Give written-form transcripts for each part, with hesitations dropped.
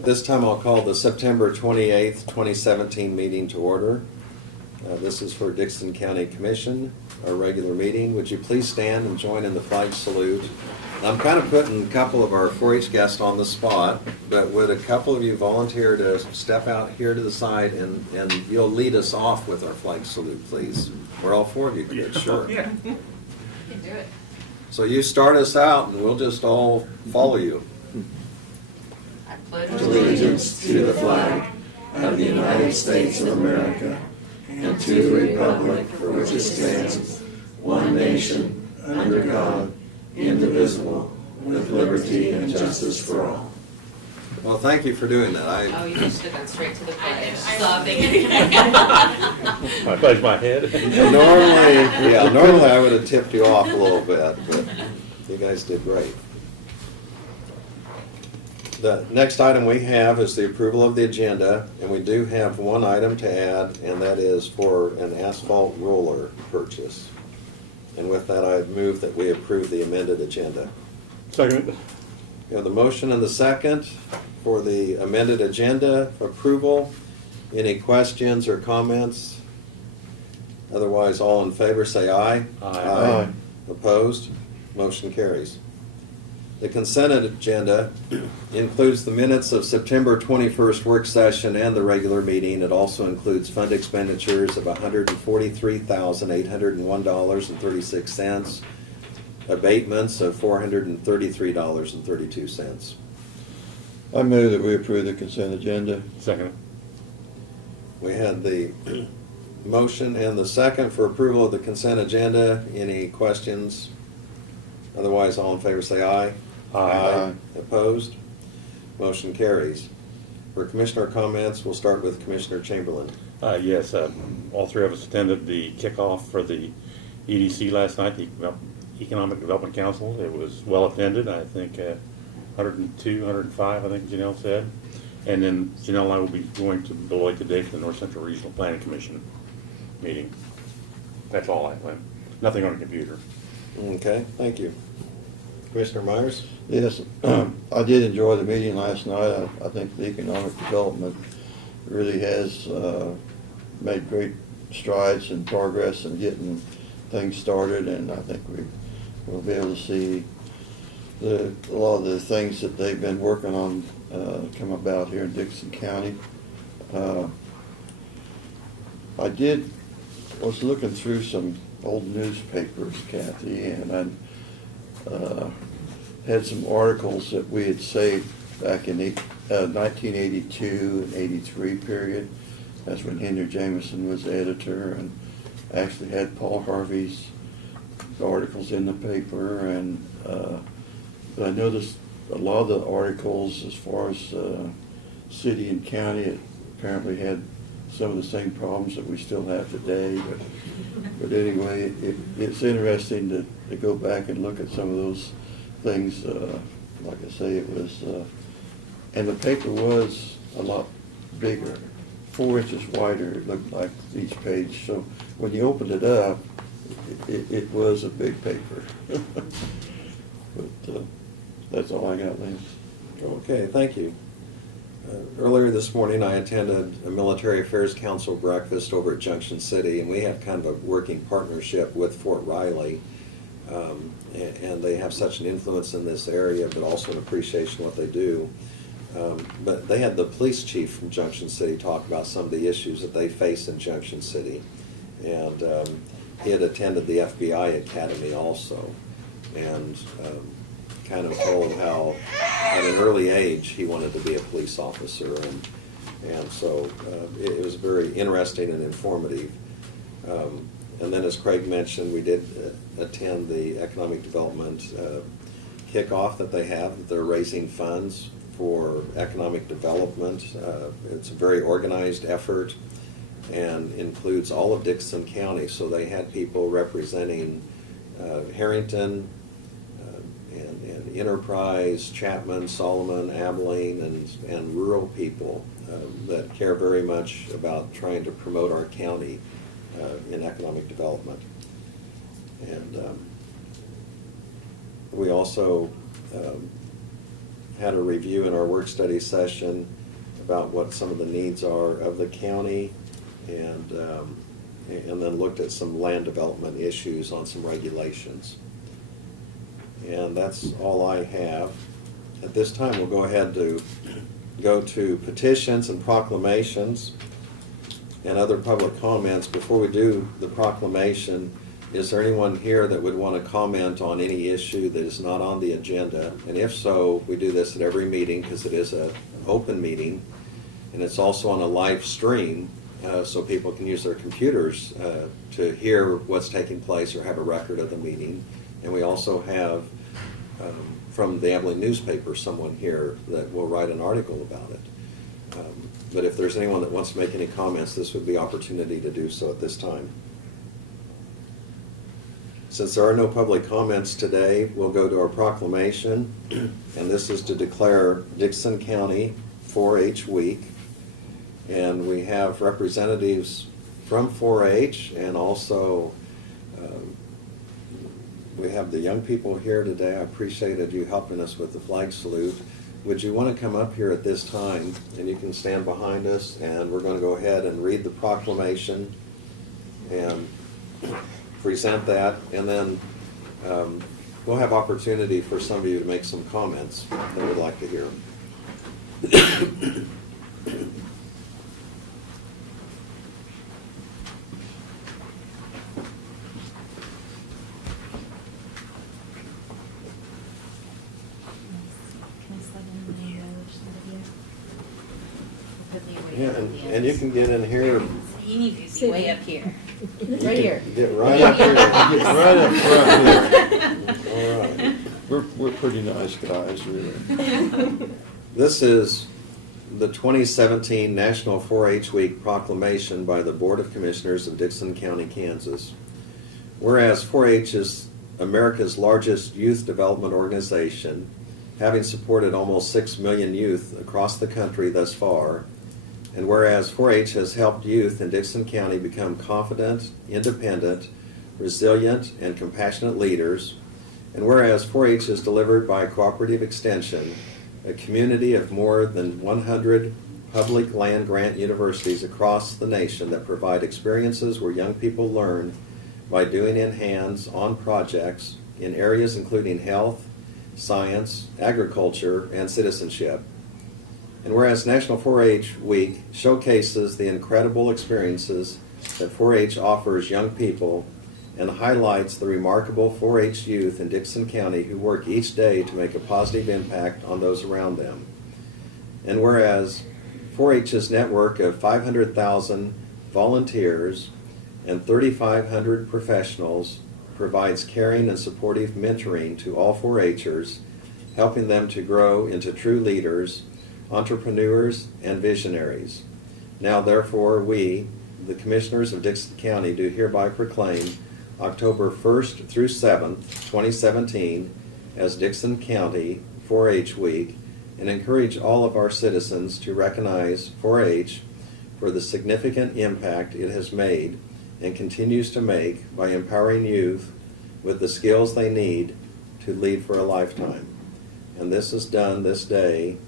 At this time, I'll call the September 28th, 2017 meeting to order. This is for Dickson County Commission, our regular meeting. Would you please stand and join in the flag salute? I'm kind of putting a couple of our 4-H guests on the spot, but would a couple of you volunteer to step out here to the side and you'll lead us off with our flag salute, please? Or all 4 of you could, sure. Yeah. You can do it. So you start us out and we'll just all follow you. I pledge Allegiance to the flag of the United States of America and to the republic for which it stands, one nation, under God, indivisible, with liberty and justice for all. Well, thank you for doing that. Oh, you just stood that straight to the pledge. I pledge my head. Normally I would have tipped you off a little bit, but you guys did great. The next item we have is the approval of the agenda, and we do have one item to add, and that is for an asphalt roller purchase. And with that, I move that we approve the amended agenda. Second. We have the motion and the second for the amended agenda approval. Any questions or comments? Otherwise, all in favor say aye. Aye. Opposed? Motion carries. The consent agenda includes the minutes of September 21st work session and the regular meeting. It also includes fund expenditures of $143,801.36, abatements of $433.32. I move that we approve the consent agenda. Second. We had the motion and the second for approval of the consent agenda. Any questions? Otherwise, all in favor say aye. Aye. Opposed? Motion carries. For commissioner comments, we'll start with Commissioner Chamberlain. Yes, all 3 of us attended the kickoff for the EDC last night, the Economic Development Council. It was well attended. I think 102, 105, I think Janelle said. And then Janelle and I will be going to Beloit today for the North Central Regional Planning Commission meeting. That's all I have. Nothing on the computer. Okay, thank you. Commissioner Myers? Yes, I did enjoy the meeting last night. I think the economic development really has made great strides and progress in getting things started, and I think we'll be able to see a lot of the things that they've been working on come about here in Dickson County. I was looking through some old newspapers, Kathy, and I had some articles that we had saved back in 1982 and 83 period. That's when Henry Jameson was the editor, and actually had Paul Harvey's articles in the paper. And but I noticed a lot of the articles as far as city and county, it apparently had some of the same problems that we still have today. But anyway, it's interesting to go back and look at some of those things. Like I say, it was, and the paper was a lot bigger, 4 inches wider, it looked like each page. So when you opened it up, it was a big paper. But that's all I got, Lance. Okay, thank you. Earlier this morning, I attended a Military Affairs Council breakfast over at Junction City, and we have kind of a working partnership with Fort Riley. And they have such an influence in this area, but also an appreciation of what they do. But they had the police chief from Junction City talk about some of the issues that they face in Junction City. And he had attended the FBI Academy also, and kind of told how at an early age he wanted to be a police officer. And so it was very interesting and informative. And then, as Craig mentioned, we did attend the economic development kickoff that they have. They're raising funds for economic development. It's a very organized effort and includes all of Dickson County. So they had people representing Harrington and Enterprise, Chapman, Solomon, Abilene, and rural people that care very much about trying to promote our county in economic development. And we also had a review in our work study session about what some of the needs are of the county, and then looked at some land development issues on some regulations. And that's all I have. At this time, we'll go ahead to go to petitions and proclamations and other public comments. Before we do the proclamation, is there anyone here that would want to comment on any issue that is not on the agenda? And if so, we do this at every meeting because it is an open meeting, and it's also on a live stream, so people can use their computers to hear what's taking place or have a record of the meeting. And we also have from the Abilene newspaper someone here that will write an article about it. But if there's anyone that wants to make any comments, this would be opportunity to do so at this time. Since there are no public comments today, we'll go to our proclamation, and this is to declare Dickson County 4-H Week. And we have representatives from 4-H, and also we have the young people here today. I appreciated you helping us with the flag salute. Would you want to come up here at this time, and you can stand behind us, and we're going to go ahead and read the proclamation and present that, and then we'll have opportunity for some of you to make some comments that we'd like to hear. Yeah, and you can get in here. You need to be way up here. Right here. Get right up here. Get right up front here. All right. We're pretty nice guys, really. This is the 2017 National 4-H Week proclamation by the Board of Commissioners of Dickson County, Kansas. Whereas 4-H is America's largest youth development organization, having supported almost 6 million youth across the country thus far, and whereas 4-H has helped youth in Dickson County become confident, independent, resilient, and compassionate leaders, and whereas 4-H is delivered by Cooperative Extension, a community of more than 100 public land-grant universities across the nation that provide experiences where young people learn by doing in hands-on projects in areas including health, science, agriculture, and citizenship. And whereas National 4-H Week showcases the incredible experiences that 4-H offers young people and highlights the remarkable 4-H youth in Dickson County who work each day to make a positive impact on those around them. And whereas 4-H's network of 500,000 volunteers and 3,500 professionals provides caring and supportive mentoring to all 4-Hers, helping them to grow into true leaders, entrepreneurs, and visionaries. Now, therefore, we, the Commissioners of Dickson County, do hereby proclaim October 1st through 7th, 2017, as Dickson County 4-H Week, and encourage all of our citizens to recognize 4-H for the significant impact it has made and continues to make by empowering youth with the skills they need to lead for a lifetime. And this is done this day,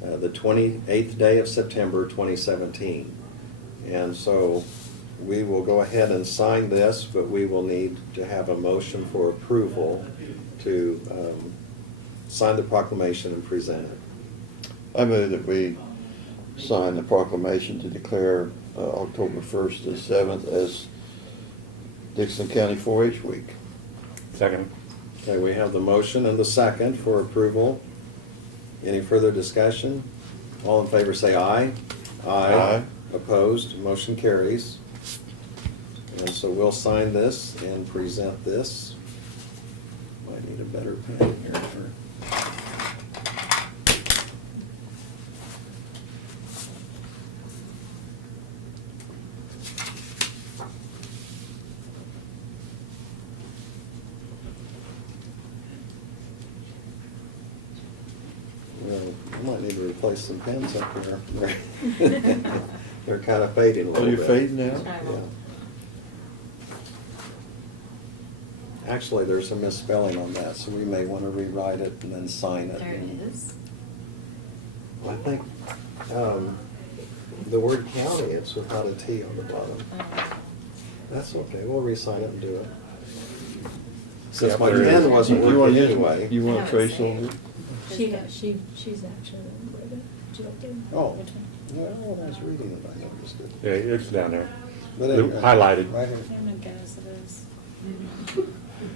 the 28th day of September 2017. And so we will go ahead and sign this, but we will need to have a motion for approval to sign the proclamation and present it. I move that we sign the proclamation to declare October 1st to 7th as Dickson County 4-H Week. Second. Okay, we have the motion and the second for approval. Any further discussion? All in favor say aye. Aye. Opposed? Motion carries. And so we'll sign this and present this. Might need a better pen here. Well, I might need to replace some pens up here. They're kind of fading a Oh, little you're bit. fading now? Try Yeah. one. Actually, there's a misspelling on that, so we may want to rewrite it and then sign it. There it is. I think, the word county, it's without a T on the bottom. That's okay, we'll re-sign it and do it. Since Yeah, my there is. pen wasn't You wanna working use- anyway. You want I to would trace say- over? She's actually read it. Would you like to? Oh, Which one? well, I was reading it, I noticed it. Yeah, it's down there. But anyway, Highlighted. right here. I'm gonna guess it is.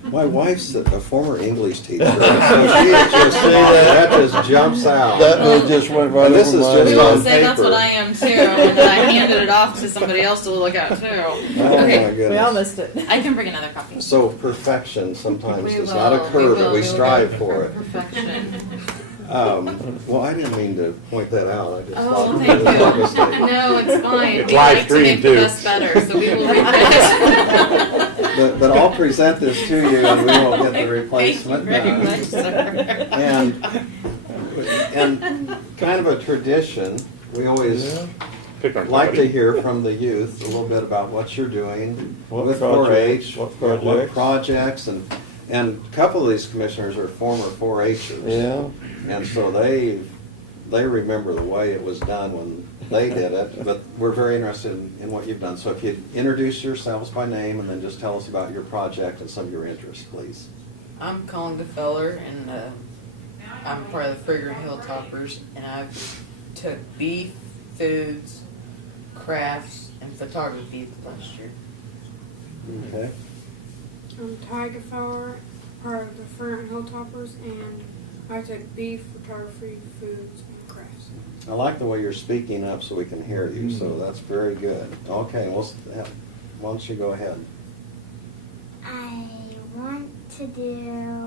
My wife's a former English teacher, so she just, that just jumps out. That one just went right And this over is my just We on will head. say that's paper. what I am too, and then I handed it off to somebody else to look at too. Oh, my Okay, goodness. We all missed it. I can bring another copy. So perfection sometimes We does will- not occur, we but will we go strive for it. Perfection. Well, I didn't mean to point that out, I just Oh, thought thank it was a you. mistake. No, it's fine. It's We live like to make streamed, the too. best better, so we will read it. But I'll present this to you and we will get the replacement Thank you very done. much, sir. And kind of a tradition, we always Yeah. Pick on like to somebody. hear from the youth a little bit about what you're doing What with projects, 4-H. what What projects. projects, and a couple of these commissioners are former 4-Hers. Yeah, And so they remember the way it was done when they did it, but we're very interested in what you've done. So if you'd introduce yourselves by name and then just tell us about your project and some of your interests, please. I'm Colin Gefeller, and I'm part of the Fragrant Hilltoppers, and I've took beef, foods, crafts, and photography last year. Okay. I'm Tiger Fowler, part of the Front Hilltoppers, and I took beef, photography, foods, and crafts. I like the way you're speaking up so we can hear you, so that's very good. Okay, well, why don't you go ahead? I want to do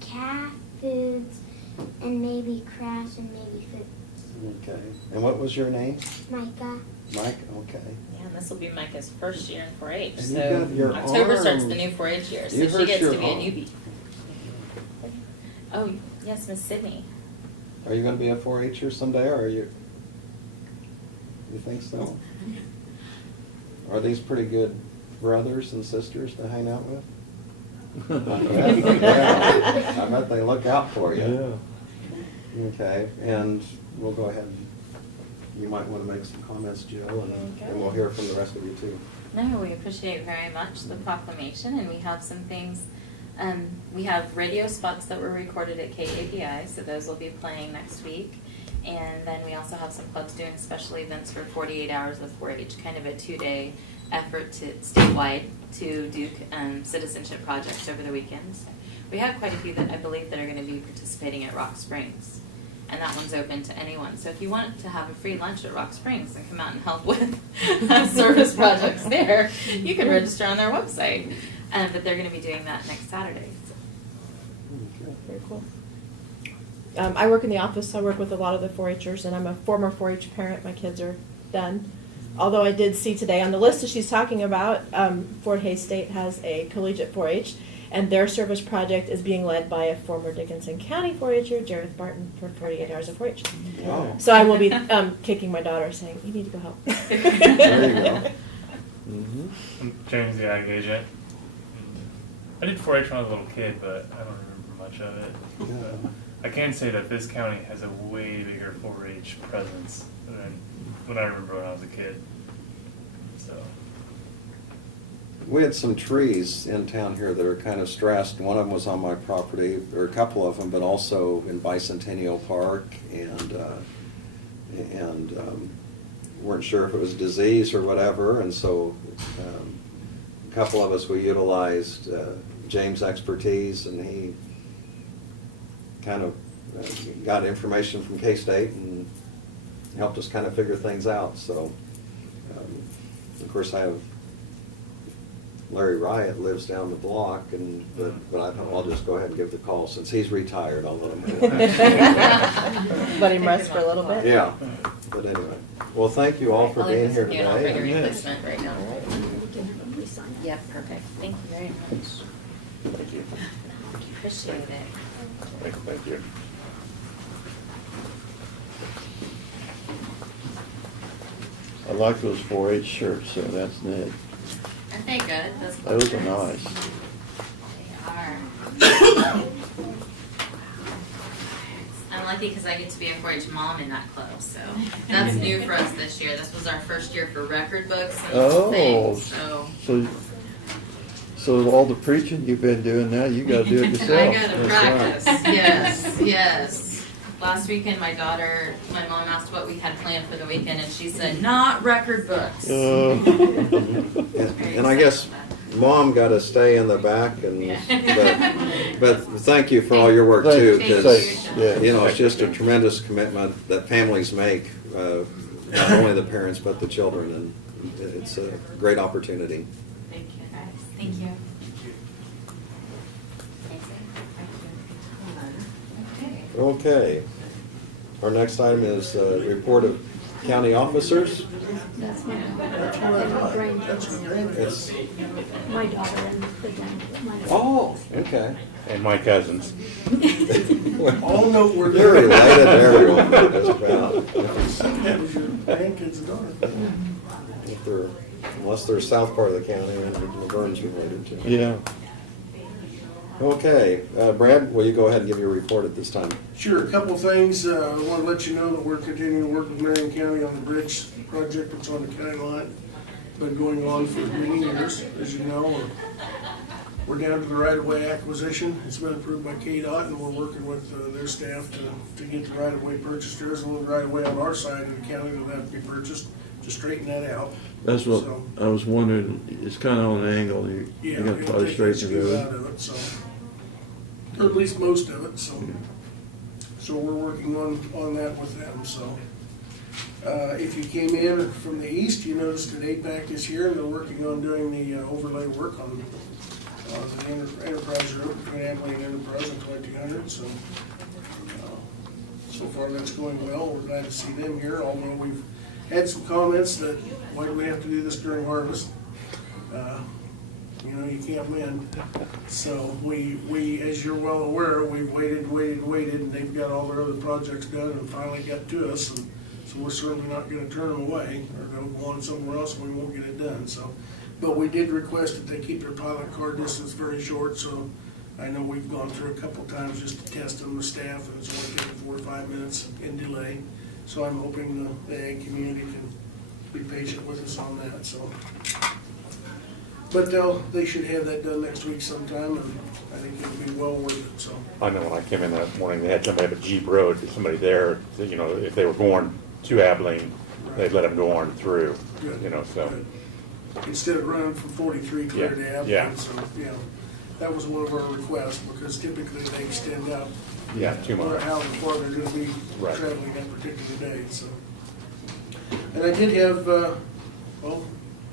cat foods and maybe crafts and maybe food. Okay. And what was your name? Micah. Mike? Okay. Yeah, and this will be Micah's first year in 4-H, And so you got your October starts arm. the new 4-H year, so You she hurt gets your to be a arm. newbie. Oh, yes, Miss Sydney. Are you gonna be a 4-Her someday, or are you? You think so? Are these pretty good brothers and sisters to hang out with? Yeah, I bet they look out for you. yeah. Okay, and we'll go ahead. You might want to make some comments, Jill, and we'll hear from the rest of you too. No, we appreciate very much the proclamation, and we have some things. We have radio spots that were recorded at KABI, so those will be playing next week. And then we also have some clubs doing special events for 48 hours of 4-H, kind of a 2-day effort to statewide to do citizenship projects over the weekends. We have quite a few that I believe that are going to be participating at Rock Springs, and that one's open to anyone. So if you want to have a free lunch at Rock Springs and come out and help with service projects there, you can register on their website. But they're going to be doing that next Saturday. So. Very cool. I work in the office. I work with a lot of the 4-Hers, and I'm a former 4-H parent. My kids are done. Although I did see today on the list that she's talking about, Fort Hays State has a collegiate 4-H, and their service project is being led by a former Dickinson County 4-Her, Jareth Barton, for 48 hours of 4-H. Wow. So I will be kicking my daughter, saying, "You need to go help." There you go. Mhm. I'm James, the ag agent. I did 4-H when I was a little kid, but I don't remember much of it. Yeah. I can say that this county has a way bigger 4-H presence than when I remember when I was a kid. So, We had some trees in town here that are kind of stressed. One of them was on my property, or a couple of them, but also in Bicentennial Park, and weren't sure if it was disease or whatever, and so a couple of us, we utilized James' expertise, and he kind of got information from K-State and helped us kind of figure things out. So, of course, I have Larry Riot lives down the block, but I thought I'll just go ahead and give the call since he's retired. I'll let him. Let him rest for a little bit. Yeah, but anyway, well, thank you all for I'll leave being this here with you and I'll bring a today. replacement right now. We can resign. Yeah, perfect. Thank you very much. Thank you. Appreciate it. Thank you. I like those 4-H shirts, so that's neat. Aren't they good? Those are nice. They are. I'm like lucky because I get to be a 4-H mom in that club, so that's new for us this year. This was our first year for record books and Oh, things, so. So all the preaching you've been doing now, you gotta do it yourself. I gotta That's right. practice, yes. Last weekend, my mom asked what we had planned for the weekend, and she said, not record books. And I guess Mom got to stay in the back, but thank you for all your work too, Thank you. because Yeah. you know it's just a tremendous commitment that families make, not only the parents but the children, and it's a great opportunity. Thank you, guys. Thank you. Okay, our next item is report of county officers. That's my brain. It's My daughter and the grand. oh, okay. And my cousins. All noteworthy. You're related to everyone, just about. That was your grandkid's daughter. If they're, unless they're south part of the county, and Laverne's related to. Yeah. Okay, Brad, will you go ahead and give your report at this time? Sure, a couple of things. I want to let you know that we're continuing to work with Marion County on the bridge project that's on the county line. Been going on for many years, as you know. We're down to the right-of-way acquisition. It's been approved by KDOT, and we're working with their staff to get the right-of-way purchased. There is a little right-of-way on our side of the county that'll have to be purchased to straighten that out. That's what So, I was wondering. It's kind of on an angle. You yeah, gotta it'll probably take that straighten the scoot out road. of it, so. Or at least most of it, so. So we're working on that with them, so. If you came in from the east, you noticed that APAC is here, and they're working on doing the overlay work on the Enterprise Road between Abilene and Enterprise and 2200, so. So far, that's going well. We're glad to see them here, although we've had some comments that, why do we have to do this during harvest? You know, you can't win. So we, as you're well aware, we've waited, and they've got all their other projects done and finally got to us. And so we're certainly not gonna turn them away, or they'll go on somewhere else and we won't get it done, so. But we did request that they keep their pilot car distance very short, so I know we've gone through a couple times just to test them with staff, and it's only taken 4 or 5 minutes in delay. So I'm hoping the ag community can be patient with us on that, so. But they should have that done next week sometime, and I think it'll be well worth it, so. I know when I came in that morning, they had somebody up at Jeep Road, somebody there, you know, if they were going to Abilene, they'd let them go on through, Good. you know, so. Good. Instead of running from 43 clear to Abilene, Yeah. so, you know, that was one of our requests, because typically they extend out. Yeah, 2 Or miles. how far they're gonna be Right. traveling that particular day, so. And I did have, well,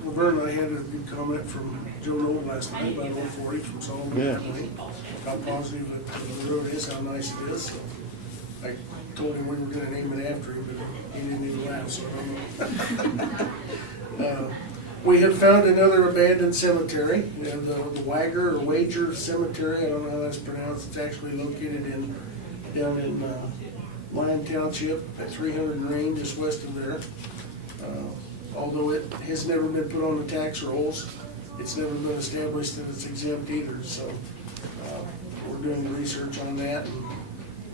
Laverne and I had a good comment from Joe Knoll last night about Old 40 from Solomon. Yeah. County. How positive that the road is, how nice it is, so. I told him we were gonna name it after him, but he didn't even laugh, so I don't know. We have found another abandoned cemetery, the Wagger or Wager Cemetery, I don't know how that's pronounced. It's actually located down in Lyon Township at 300 and Range, just west of there. Although it has never been put on the tax rolls, it's never been established that it's exempt either, so we're doing the research on that. And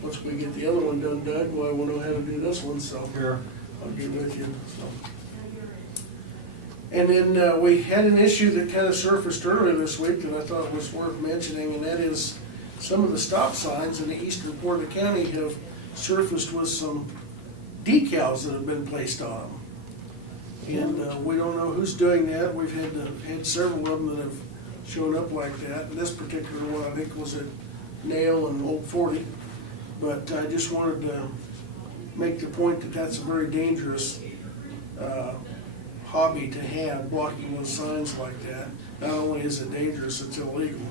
once we get the other one done, Doug, well, we'll know how to do this one, so I'll get with you, so. And then we had an issue that kind of surfaced earlier this week that I thought was worth mentioning, and that is some of the stop signs in the eastern part of the county have surfaced with some decals that have been placed on them. And we don't know who's doing that. We've had several of them that have shown up like that. And this particular one, I think, was at Nail and Old 40. But I just wanted to make the point that that's a very dangerous hobby to have, blocking those signs like that. Not only is it dangerous, it's illegal.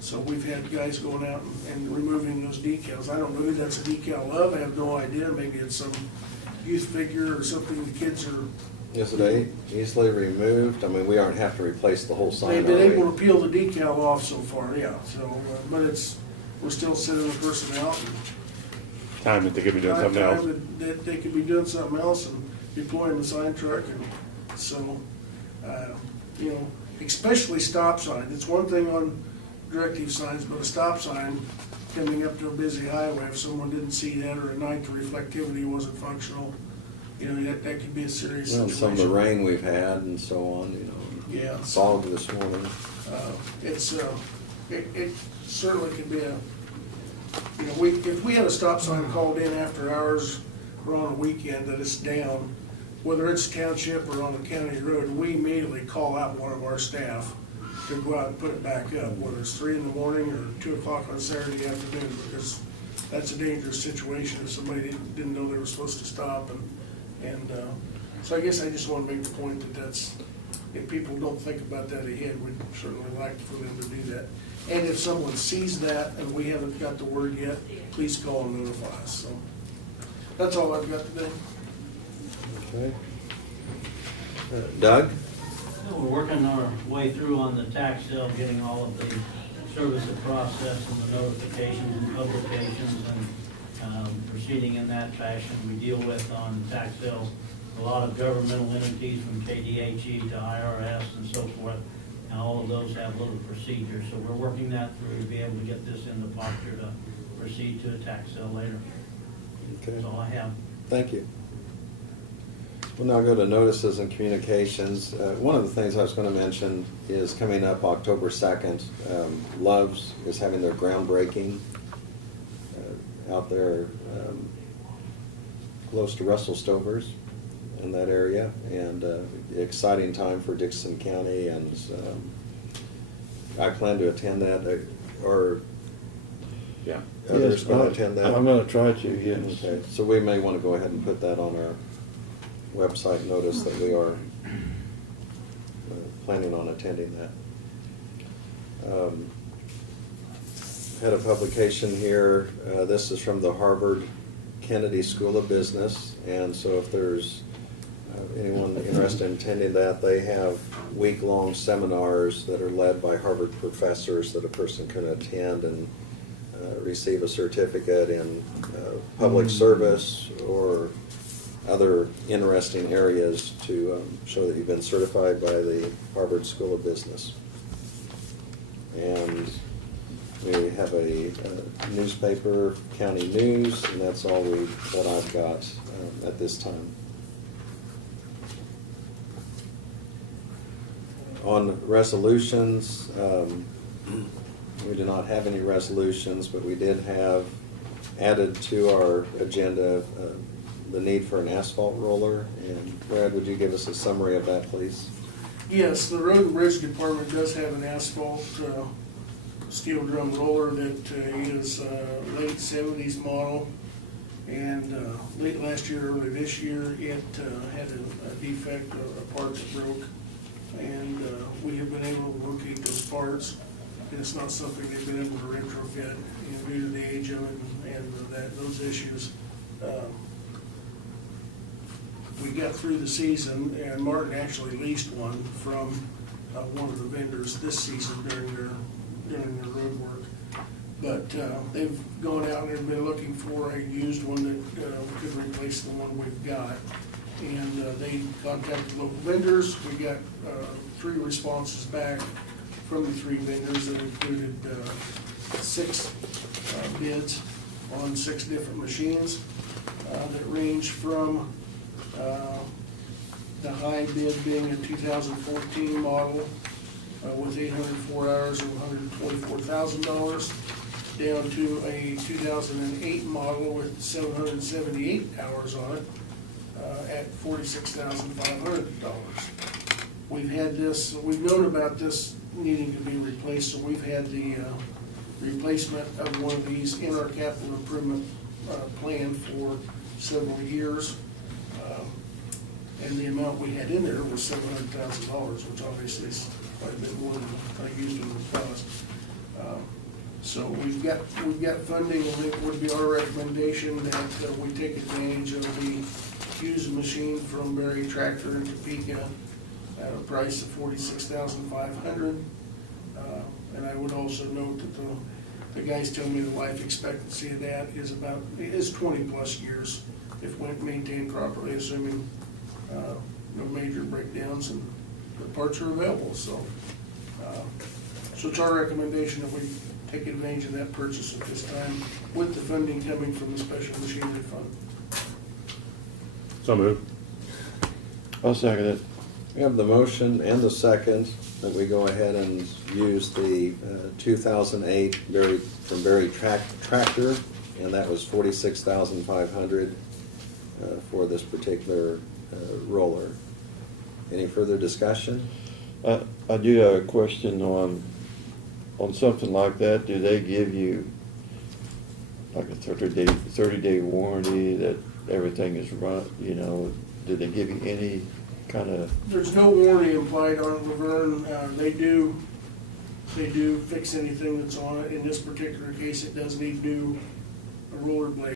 So we've had guys going out and removing those decals. I don't know who that's a decal of, I have no idea. Maybe it's some youth figure or something the kids are. Is it easily removed? I mean, we aren't have to replace the whole sign, They've been are we? able to peel the decal off so far, yeah. So, but we're still sending the person out. Time that they could be doing something else. That they could be doing something else and deploying the sign truck, and so, you know, especially stop signs. It's one thing on directive signs, but a stop sign coming up to a busy highway, if someone didn't see that, or at night the reflectivity wasn't functional, you know, that could be a serious Well, situation. some of the rain we've had and so on, you know. Yeah. Fog this morning. It certainly could be a, you know, if we had a stop sign called in after hours or on a weekend that it's down, whether it's township or on a county road, we immediately call out one of our staff to go out and put it back up, whether it's 3 in the morning or 2 o'clock on Saturday afternoon, because that's a dangerous situation if somebody didn't know they were supposed to stop. And so I guess I just want to make the point that if people don't think about that ahead, we'd certainly like for them to do that. And if someone sees that and we haven't got the word yet, please call and notify us. So that's all I've got today. Okay. Doug? We're working our way through on the tax sale, getting all of the service of process and the notifications and publications and proceeding in that fashion. We deal with on tax sales a lot of governmental entities from KDHE to IRS and so forth, and all of those have little procedures. So we're working that through to be able to get this in the posture to proceed to a tax sale later. Okay. That's all I have. Thank you. We'll now go to notices and communications. One of the things I was going to mention is coming up October 2nd. Love's is having their groundbreaking out there close to Russell Stover's in that area, and exciting time for Dixon County, and I plan to attend that, or Yeah. others Yes, going to attend that? I'm gonna try to, yes. Okay, so we may want to go ahead and put that on our website notice that we are planning on attending that. Had a publication here, this is from the Harvard Kennedy School of Business, and so if there's anyone interested in attending that, they have week-long seminars that are led by Harvard professors that a person can attend and receive a certificate in public service or other interesting areas to show that you've been certified by the Harvard School of Business. And we have a newspaper, County News, and that's all that I've got at this time. On resolutions, we do not have any resolutions, but we did have added to our agenda the need for an asphalt roller. And Brad, would you give us a summary of that, please? Yes, the Road and Bridge Department does have an asphalt steel drum roller that is late 70s model. And late last year, early this year, it had a defect, a part that broke. And we have been able to locate those parts. And it's not something they've been able to retrofit, you know, due to the age of it and those issues. We got through the season, and Martin actually leased one from one of the vendors this season during their road work. But they've gone out and they've been looking for a used one that could replace the one we've got. And they contacted local vendors. We got 3 responses back from the 3 vendors that included 6 bids on 6 different machines that range from the high bid being a 2014 model with 804 hours and $124,000, down to a 2008 model with 778 hours on it at $46,500. We've known about this needing to be replaced, so we've had the replacement of one of these in our capital improvement plan for several years. And the amount we had in there was $700,000, which obviously is quite a bit more than I used in the past. So we've got funding, and it would be our recommendation that we take advantage of the used machine from Berry Tractor in Topeka at a price of $46,500. And I would also note that the guys tell me the life expectancy of that is 20 plus years if maintained properly, assuming no major breakdowns and the parts are available. So So it's our recommendation that we take advantage of that purchase at this time with the funding coming from the special machinery fund. So moved. I'll second it. We have the motion and the second that we go ahead and use the 2008 from Berry tractor, and that was $46,500 for this particular roller. Any further discussion? I do have a question on something like that. Do they give you like a 30-day warranty that everything is run, you know? Do they give you any kind of? There's no warranty implied on it, Laverne. They do fix anything that's on it. In this particular case, it does need a roller blade.